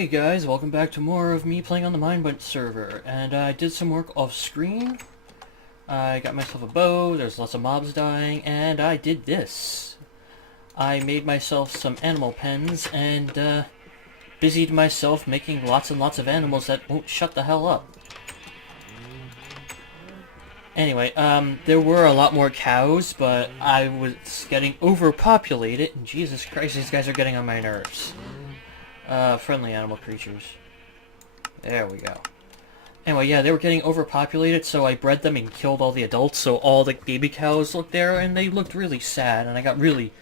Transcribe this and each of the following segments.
Hey guys, welcome back to more of me playing on the Minebunch server, and I did some work off screen. I got myself a bow, there's lots of mobs dying, and I did this. I made myself some animal pens, and busied myself making lots and lots of animals that won't shut the hell up. Anyway, there were a lot more cows, but I was getting overpopulated, and Jesus Christ, these guys are getting on my nerves. Friendly animal creatures. There we go. Anyway, yeah, they were getting overpopulated, so I bred them and killed all the adults, so all the baby cows looked there, and they looked really sad, and I got really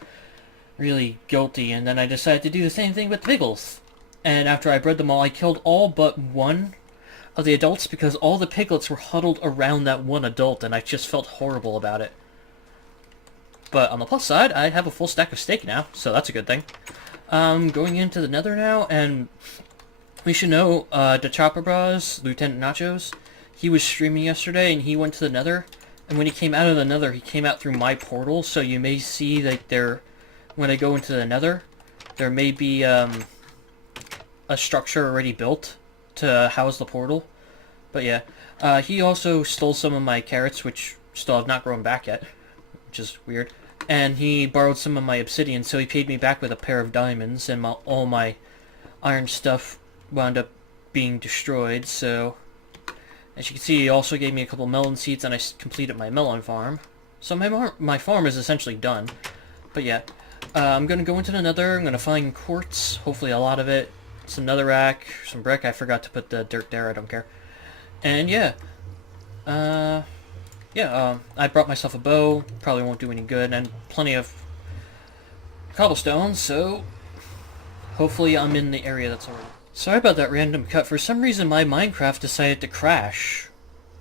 guilty, and then I decided to do the same thing with the piglets. And after I bred them all, I killed all but one of the adults, because all the piglets were huddled around that one adult, and I just felt horrible about it. But on the plus side, I have a full stack of steak now, so that's a good thing. Going into the Nether now, and we should know, the Chopper Bros, LtNachos, he was streaming yesterday, and he went to the Nether, and when he came out of the Nether, he came out through my portal, so you may see that when I go into the Nether, there may be, a structure already built to house the portal. But yeah, he also stole some of my carrots, which still have not grown back yet, which is weird. And he borrowed some of my obsidian, so he paid me back with a pair of diamonds, and all my iron stuff wound up being destroyed, so... As you can see, he also gave me a couple melon seeds, and I completed my melon farm. So my farm is essentially done. But yeah, I'm going to go into the Nether, I'm going to find quartz, hopefully a lot of it, some netherrack, some brick, I forgot to put the dirt there, I don't care. And yeah, I brought myself a bow, probably won't do any good, and plenty of cobblestone, so hopefully I'm in the area that's already... Sorry about that random cut. For some reason my Minecraft decided to crash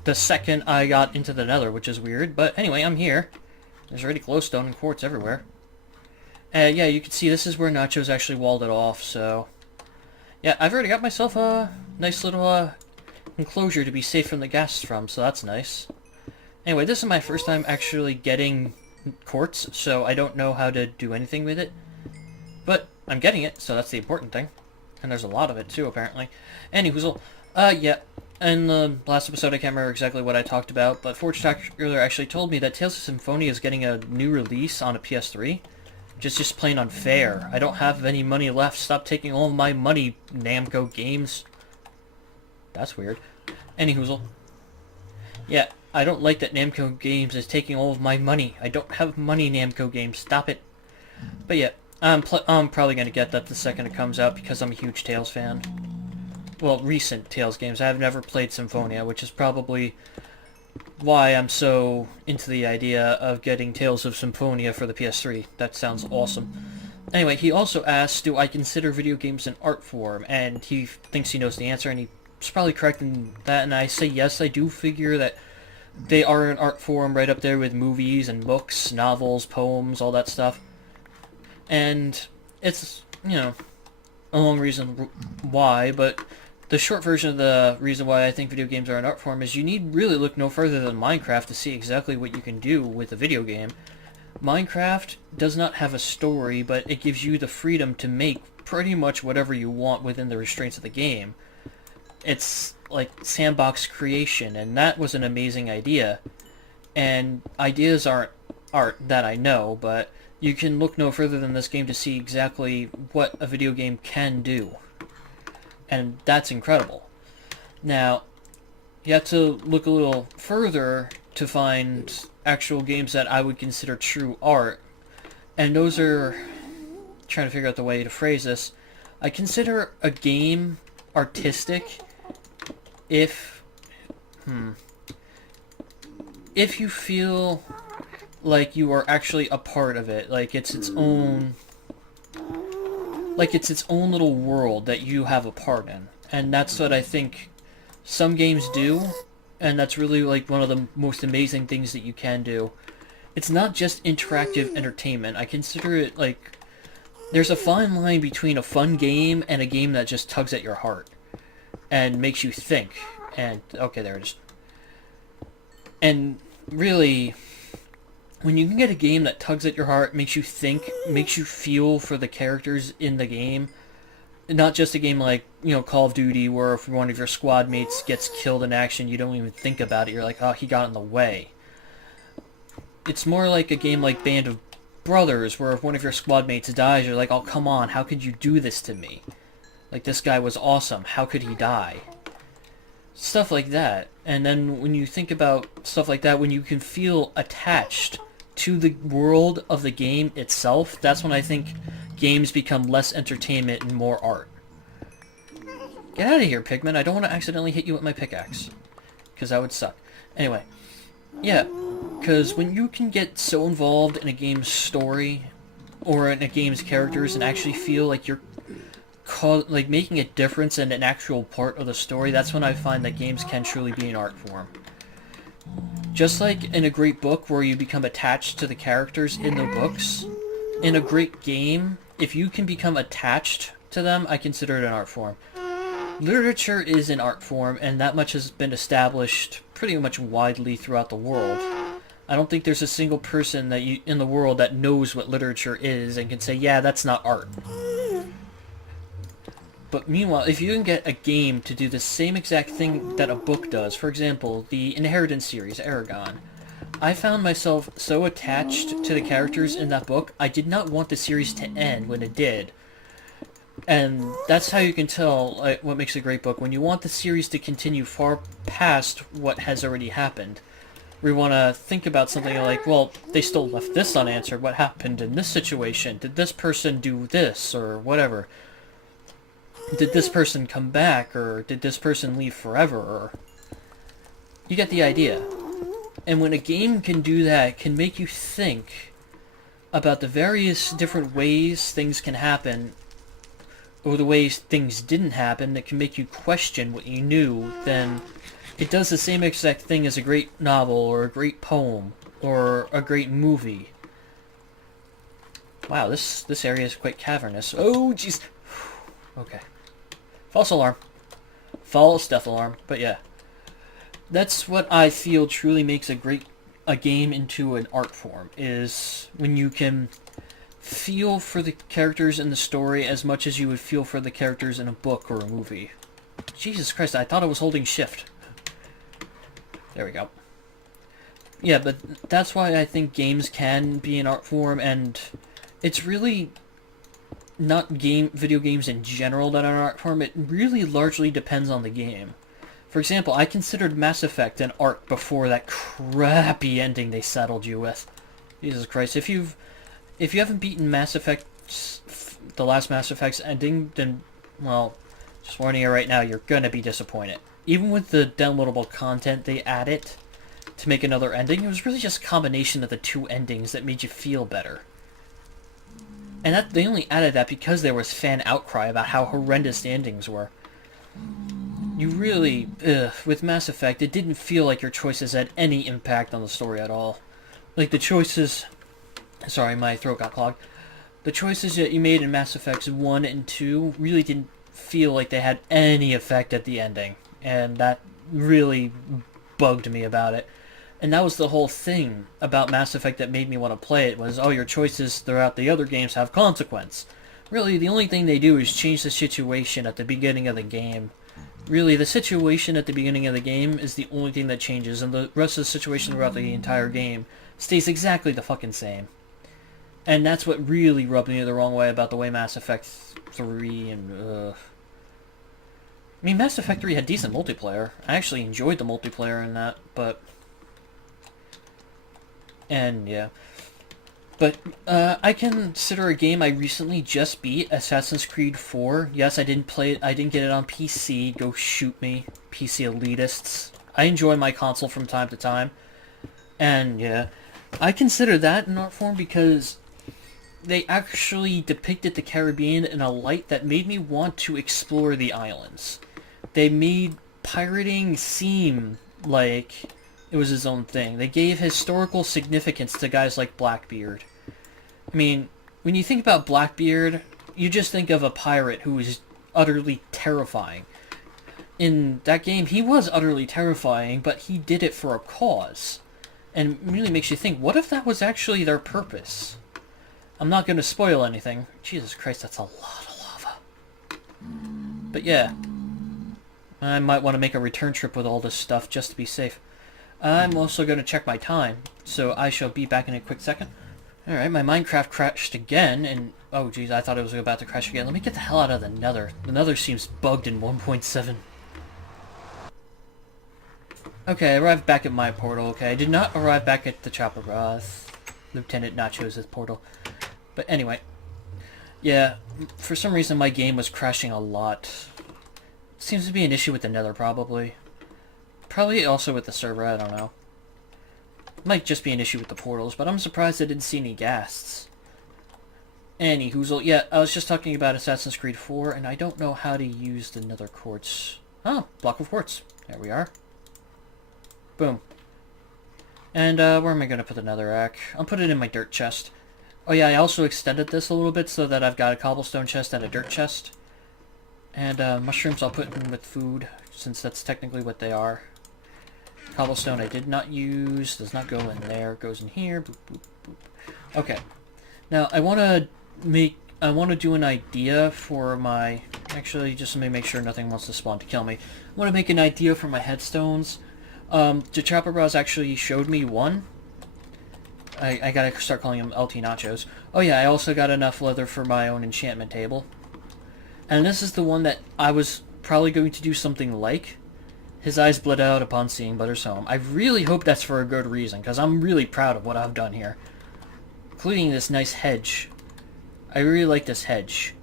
the second I got into the Nether, which is weird, but anyway, I'm here. There's already glowstone and quartz everywhere. And yeah, you can see this is where Nachos actually walled it off, so... Yeah, I've already got myself a nice little enclosure to be safe from the ghasts from, so that's nice. Anyway, this is my first time actually getting quartz, so I don't know how to do anything with it. But I'm getting it, so that's the important thing. And there's a lot of it, too, apparently. Anyhoozle, yeah, in the last episode I can't remember exactly what I talked about, but Forge Talk earlier actually told me that Tales of Symphonia is getting a new release on a PS3. Which is just plain unfair. I don't have any money left. Stop taking all my money, Namco Games. That's weird. Anyhoozle. Yeah, I don't like that Namco Games is taking all of my money. I don't have money, Namco Games. Stop it. But yeah, I'm probably going to get that the second it comes out because I'm a huge Tales fan. Well, recent Tales games. I've never played Symphonia, which is probably why I'm so into the idea of getting Tales of Symphonia for the PS3. That sounds awesome. Anyway, he also asked, do I consider video games an art form? And he thinks he knows the answer, and he's probably correct in that, and I say yes, I do figure that they are an art form right up there with movies and books, novels, poems, all that stuff. And it's, you know, a long reason why, but the short version of the reason why I think video games are an art form is you need really look no further than Minecraft to see exactly what you can do with a video game. Minecraft does not have a story, but it gives you the freedom to make pretty much whatever you want within the restraints of the game. It's like sandbox creation, and that was an amazing idea. And ideas aren't art, that I know, but you can look no further than this game to see exactly what a video game can do. And that's incredible. Now, you have to look a little further to find actual games that I would consider true art. And those are... trying to figure out the way to phrase this. I consider a game artistic if you feel like you are actually a part of it, like it's its own little world that you have a part in. And that's what I think some games do, and that's really like one of the most amazing things that you can do. It's not just interactive entertainment. I consider it like there's a fine line between a fun game and a game that just tugs at your heart and makes you think. And okay, there it is. And really, when you can get a game that tugs at your heart, makes you think, makes you feel for the characters in the game, not just a game like, Call of Duty, where if one of your squad mates gets killed in action, you don't even think about it. You're like, oh, he got in the way. It's more like a game like Band of Brothers, where if one of your squad mates dies, you're like, oh, come on, how could you do this to me? Like, this guy was awesome. How could he die? Stuff like that. And then when you think about stuff like that, when you can feel attached to the world of the game itself, that's when I think games become less entertainment and more art. Get out of here, Pigman. I don't want to accidentally hit you with my pickaxe. Because that would suck. Anyway. Yeah. Because when you can get so involved in a game's story, or in a game's characters, and actually feel like you're making a difference in an actual part of the story, that's when I find that games can truly be an art form. Just like in a great book where you become attached to the characters in the books, in a great game, if you can become attached to them, I consider it an art form. Literature is an art form, and that much has been established pretty much widely throughout the world. I don't think there's a single person in the world that knows what literature is and can say, yeah, that's not art. But meanwhile, if you can get a game to do the same exact thing that a book does, for example, the Inheritance series, Aragon, I found myself so attached to the characters in that book, I did not want the series to end when it did. And that's how you can tell what makes a great book, when you want the series to continue far past what has already happened. We want to think about something like, well, they still left this unanswered. What happened in this situation? Did this person do this, or whatever? Did this person come back, or did this person leave forever, or... You get the idea. And when a game can do that, it can make you think about the various different ways things can happen, or the ways things didn't happen, that can make you question what you knew, then it does the same exact thing as a great novel, or a great poem, or a great movie. Wow, this area is quite cavernous. Oh, jeez. Okay. False alarm. False death alarm. But yeah. That's what I feel truly makes a game into an art form, is when you can feel for the characters in the story as much as you would feel for the characters in a book or a movie. Jesus Christ, I thought I was holding shift. There we go. Yeah, but that's why I think games can be an art form, and it's really not video games in general that are an art form. It really largely depends on the game. For example, I considered Mass Effect an art before that crappy ending they saddled you with. Jesus Christ, if you haven't beaten Mass Effect, the last Mass Effect's ending, then, well, just warning you right now, you're gonna be disappointed. Even with the downloadable content they added to make another ending, it was really just a combination of the two endings that made you feel better. And they only added that because there was fan outcry about how horrendous the endings were. You really, with Mass Effect, it didn't feel like your choices had any impact on the story at all. Like the choices... Sorry, my throat got clogged. The choices that you made in Mass Effects 1 and 2 really didn't feel like they had any effect at the ending. And that really bugged me about it. And that was the whole thing about Mass Effect that made me want to play it, was, oh, your choices throughout the other games have consequence. Really, the only thing they do is change the situation at the beginning of the game. Really, the situation at the beginning of the game is the only thing that changes, and the rest of the situation throughout the entire game stays exactly the fucking same. And that's what really rubbed me the wrong way about the way Mass Effect 3 and, I mean, Mass Effect 3 had decent multiplayer. I actually enjoyed the multiplayer in that, but... And, yeah. But, I consider a game I recently just beat, Assassin's Creed 4. Yes, I didn't play it, I didn't get it on PC. Go shoot me, PC elitists. I enjoy my console from time to time. And, yeah. I consider that an art form because they actually depicted the Caribbean in a light that made me want to explore the islands. They made pirating seem like it was his own thing. They gave historical significance to guys like Blackbeard. I mean, when you think about Blackbeard, you just think of a pirate who is utterly terrifying. In that game, he was utterly terrifying, but he did it for a cause. And it really makes you think, what if that was actually their purpose? I'm not going to spoil anything. Jesus Christ, that's a lot of lava. But yeah, I might want to make a return trip with all this stuff just to be safe. I'm also going to check my time, so I shall be back in a quick second. Alright, my Minecraft crashed again, and oh geez, I thought it was about to crash again. Let me get the hell out of the Nether. The Nether seems bugged in 1.7. Okay, I arrived back at my portal, okay. I did not arrive back at the Chopper Broth, LtNachos' portal. But anyway, yeah, for some reason my game was crashing a lot. Seems to be an issue with the Nether, probably. Probably also with the server, I don't know. Might just be an issue with the portals, but I'm surprised I didn't see any ghasts. Any hoozle. Yeah, I was just talking about Assassin's Creed 4, and I don't know how to use the Nether quartz. Oh, block of quartz. There we are. Boom. And where am I going to put the netherrack? I'll put it in my dirt chest. Oh yeah, I also extended this a little bit so that I've got a cobblestone chest and a dirt chest. And mushrooms I'll put in with food, since that's technically what they are. Cobblestone I did not use, does not go in there, goes in here. Boop, boop, boop. Okay. Now I want to do an idea for my... Actually, just let me make sure nothing wants to spawn to kill me. I want to make an idea for my headstones. The Chopper Bros actually showed me one. I gotta start calling him LtNachos. Oh yeah, I also got enough leather for my own enchantment table. And this is the one that I was probably going to do something like. His eyes bled out upon seeing Butter's home. I really hope that's for a good reason, because I'm really proud of what I've done here. Including this nice hedge. I really like this hedge.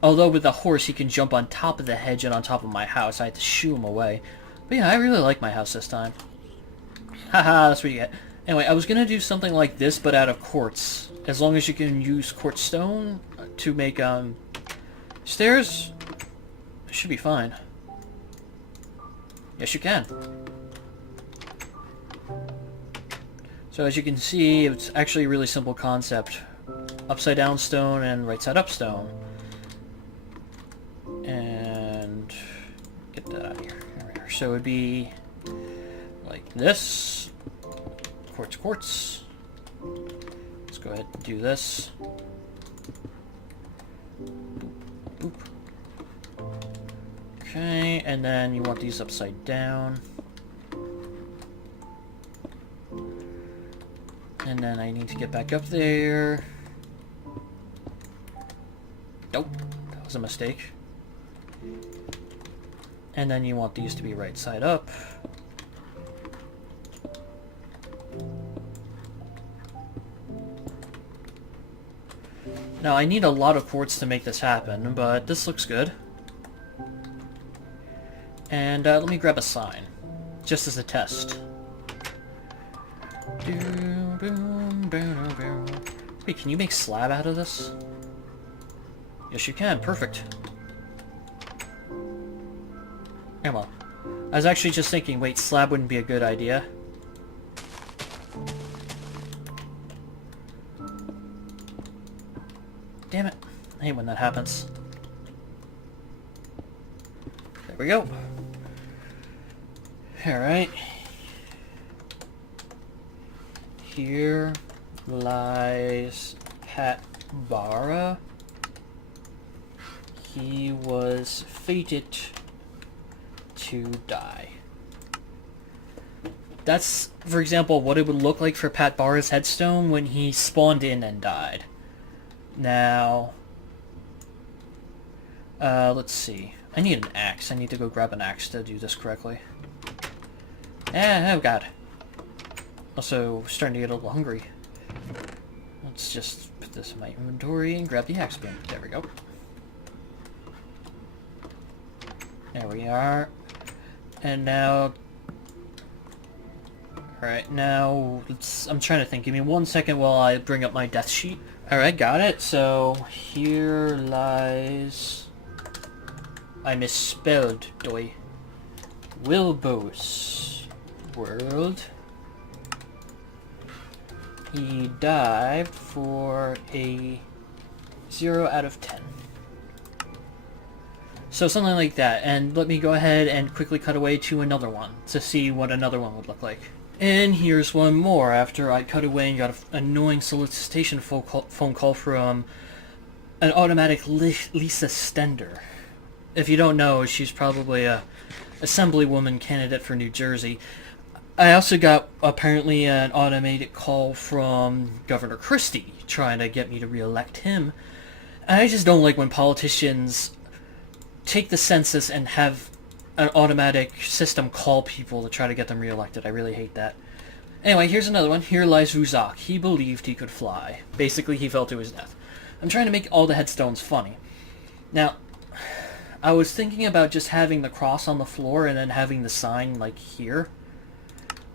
Although with the horse he can jump on top of the hedge and on top of my house. I had to shoo him away. But yeah, I really like my house this time. Haha, that's what you get. Anyway, I was going to do something like this, but out of quartz. As long as you can use quartz stone to make, stairs, it should be fine. Yes, you can. So as you can see, it's actually a really simple concept. Upside down stone and right side up stone. And get that out of here. There we are. So it would be like this. Quartz, quartz. Let's go ahead and do this. Boop, boop. Okay, and then you want these upside down. And then I need to get back up there. Nope, that was a mistake. And then you want these to be right side up. Now I need a lot of quartz to make this happen, but this looks good. And let me grab a sign, just as a test. Wait, can you make slab out of this? Yes, you can. Perfect. Yeah, well, I was actually just thinking, wait, slab wouldn't be a good idea. Damn it. I hate when that happens. There we go. Alright. Here lies patbara. He was fated to die. That's, for example, what it would look like for Patbara's headstone when he spawned in and died. Now, let's see. I need an axe. I need to go grab an axe to do this correctly. Oh god. Also, starting to get a little hungry. Let's just put this in my inventory and grab the axe bin. There we go. There we are. And now... Alright, now... I'm trying to think. Give me 1 second while I bring up my death sheet. Alright, got it. So, here lies... I misspelled, doy. Wilbur's world. He dived for a 0 out of 10. So something like that, and let me go ahead and quickly cut away to another one to see what another one would look like. And here's one more after I cut away and got an annoying solicitation phone call from an automatic Lisa Stender. if you don't know, she's probably a assemblywoman candidate for New Jersey. I also got apparently an automated call from Governor Christie trying to get me to re-elect him. And I just don't like when politicians take the census and have an automatic system call people to try to get them re-elected. I really hate that. Anyway, here's another one. Here lies Ruzak. He believed he could fly. Basically, he fell to his death. I'm trying to make all the headstones funny. Now, I was thinking about just having the cross on the floor and then having the sign, like, here.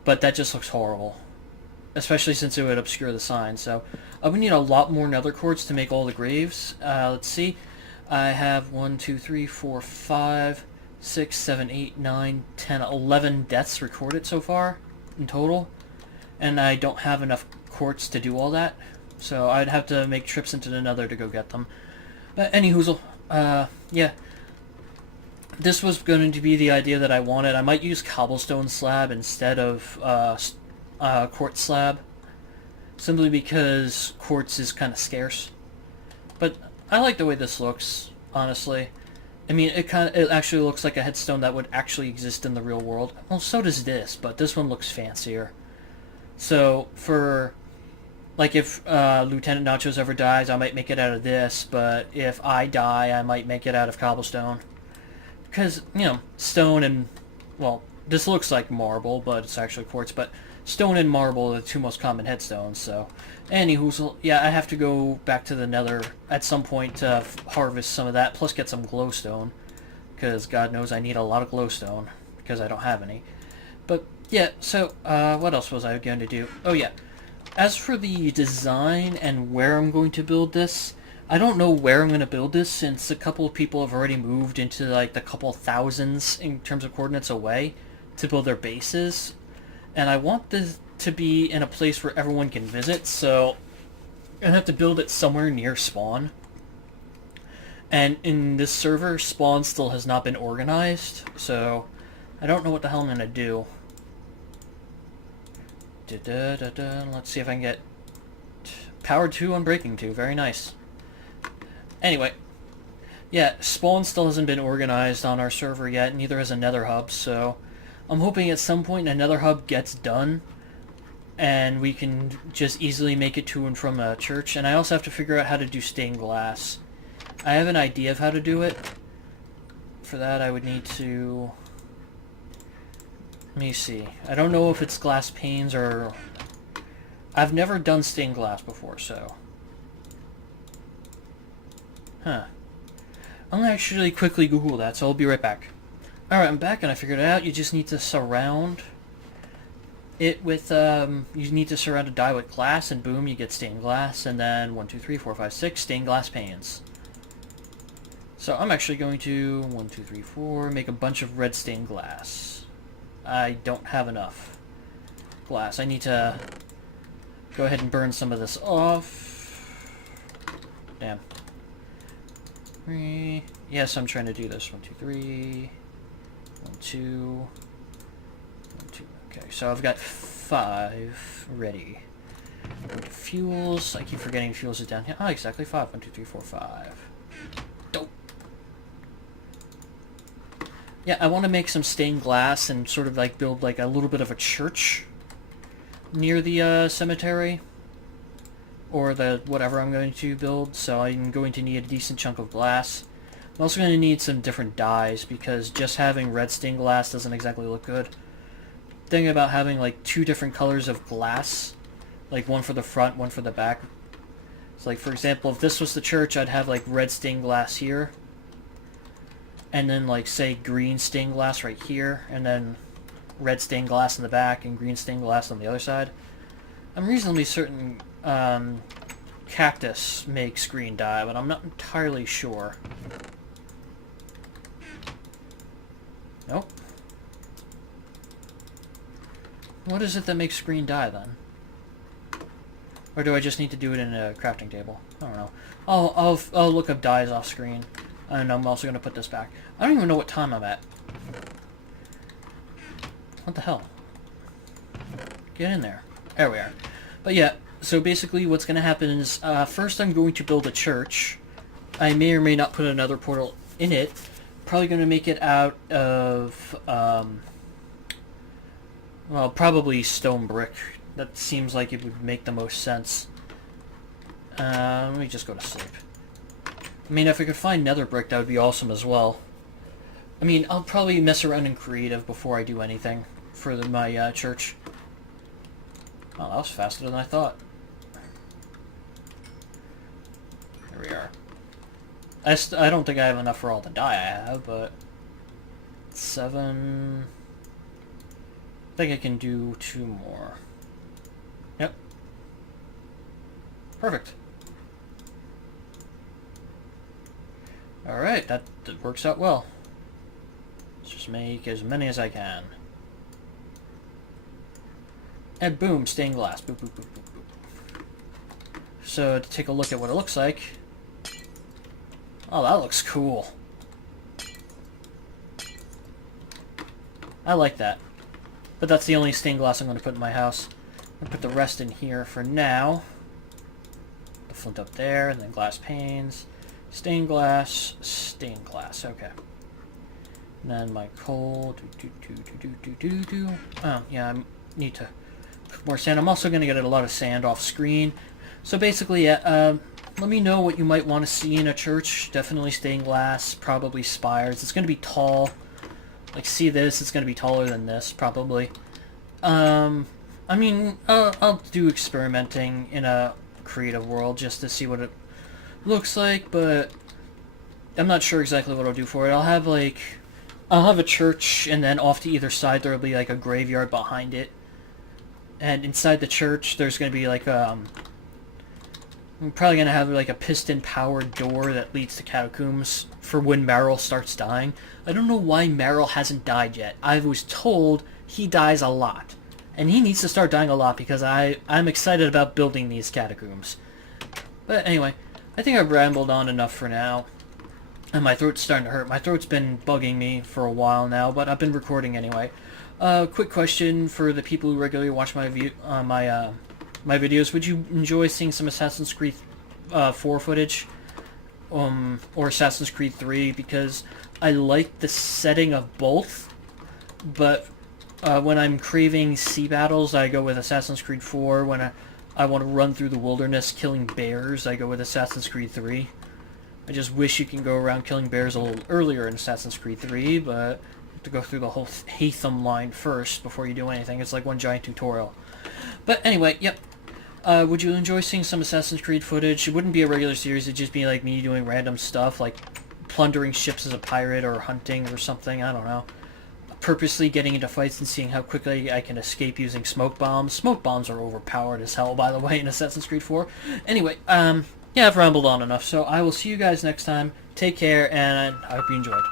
But that just looks horrible. Especially since it would obscure the sign. So, I would need a lot more nether quartz to make all the graves. Let's see. I have 1, 2, 3, 4, 5, 6, 7, 8, 9, 10, 11 deaths recorded so far in total. And I don't have enough quartz to do all that. So, I'd have to make trips into the nether to go get them. But anyhoozle, yeah. This was going to be the idea that I wanted. I might use cobblestone slab instead of quartz slab, simply because quartz is kind of scarce. But I like the way this looks, honestly. I mean, it actually looks like a headstone that would actually exist in the real world. Well, so does this, but this one looks fancier. So for, like, if LtNachos ever dies, I might make it out of this. But if I die, I might make it out of cobblestone. Because, you know, stone and, well, this looks like marble, but it's actually quartz, but stone and marble are the two most common headstones, so. Anywho, yeah, I have to go back to the nether at some point to harvest some of that, plus get some glowstone, because God knows I need a lot of glowstone, because I don't have any. But, yeah, so, what else was I going to do? Oh, yeah. As for the design and where I'm going to build this, I don't know where I'm going to build this, since a couple of people have already moved into, like, the couple thousands in terms of coordinates away to build their bases. And I want this to be in a place where everyone can visit, so I'm going to have to build it somewhere near spawn. And in this server, spawn still has not been organized, so I don't know what the hell I'm going to do. Let's see if I can get power 2 on breaking 2. Very nice. Anyway, yeah, spawn still hasn't been organized on our server yet, neither has a nether hub, so I'm hoping at some point a nether hub gets done, and we can just easily make it to and from a church. And I also have to figure out how to do stained glass. I have an idea of how to do it. For that I would need to... Let me see. I don't know if it's glass panes or... I've never done stained glass before, so... Huh. I'm gonna actually quickly Google that, so I'll be right back. Alright, I'm back and I figured it out. You just need to surround it with, you need to surround a die with glass, and boom, you get stained glass, and then 1, 2, 3, 4, 5, 6 stained glass panes. So I'm actually going to 1, 2, 3, 4 make a bunch of red stained glass. I don't have enough glass. I need to go ahead and burn some of this off. Damn. Yes, I'm trying to do this. 1, 2, 3. 1, 2. 1, 2. Okay, so I've got 5 ready. Fuels. I keep forgetting fuels is down here. Oh, exactly 5. 1, 2, 3, 4, 5. Dope. Yeah, I want to make some stained glass and sort of like build like a little bit of a church near the cemetery. Or the whatever I'm going to build, so I'm going to need a decent chunk of glass. I'm also going to need some different dyes, because just having red stained glass doesn't exactly look good. Thinking about having like 2 different colors of glass, like one for the front, one for the back. So like, for example, if this was the church, I'd have like red stained glass here, and then like say green stained glass right here, and then red stained glass in the back and green stained glass on the other side. I'm reasonably certain cactus makes green dye, but I'm not entirely sure. Nope. What is it that makes green dye, then? Or do I just need to do it in a crafting table? I don't know. I'll look up dyes off screen. And I'm also going to put this back. I don't even know what time I'm at. What the hell? Get in there. There we are. But yeah, so basically what's going to happen is, first I'm going to build a church. I may or may not put another portal in it, probably going to make it out of, well, probably stone brick. That seems like it would make the most sense. Let me just go to sleep. I mean, if I could find nether brick, that would be awesome as well. I mean, I'll probably mess around in creative before I do anything for my church. Oh, that was faster than I thought. Here we are. I don't think I have enough for all the dye I have, but 7. I think I can do 2 more. Yep. Perfect. Alright, that works out well. Let's just make as many as I can. And boom, stained glass. Boop, boop, boop, boop, boop. So, to take a look at what it looks like. Oh, that looks cool. I like that. But that's the only stained glass I'm going to put in my house. I'm going to put the rest in here for now. The flint up there, and then glass panes. Stained glass, okay. And then my coal, Oh, yeah, I need to cook more sand. I'm also going to get a lot of sand off screen. So basically, let me know what you might want to see in a church. Definitely stained glass, probably spires. It's going to be tall. Like, see this? It's going to be taller than this, probably. I mean, I'll do experimenting in a creative world just to see what it looks like, but I'm not sure exactly what I'll do for it. I'll have a church, and then off to either side there'll be like a graveyard behind it. And inside the church there's going to be like I'm probably going to have like a piston-powered door that leads to catacombs for when Meryl starts dying. I don't know why Meryl hasn't died yet. I was told he dies a lot. And he needs to start dying a lot because I'm excited about building these catacombs. But anyway, I think I've rambled on enough for now. And my throat's starting to hurt. My throat's been bugging me for a while now, but I've been recording anyway. Quick question for the people who regularly watch my my videos. Would you enjoy seeing some Assassin's Creed 4 footage? Or Assassin's Creed 3? Because I like the setting of both, but when I'm craving sea battles, I go with Assassin's Creed 4. When I want to run through the wilderness killing bears, I go with Assassin's Creed 3. I just wish you can go around killing bears a little earlier in Assassin's Creed 3, but you have to go through the whole Hatham line first before you do anything. It's like one giant tutorial. But anyway, yep. Would you enjoy seeing some Assassin's Creed footage? It wouldn't be a regular series, it'd just be like me doing random stuff, like plundering ships as a pirate or hunting or something, I don't know. Purposely getting into fights and seeing how quickly I can escape using smoke bombs. Smoke bombs are overpowered as hell, by the way, in Assassin's Creed 4. Anyway, yeah, I've rambled on enough, so I will see you guys next time. Take care, and I hope you enjoyed.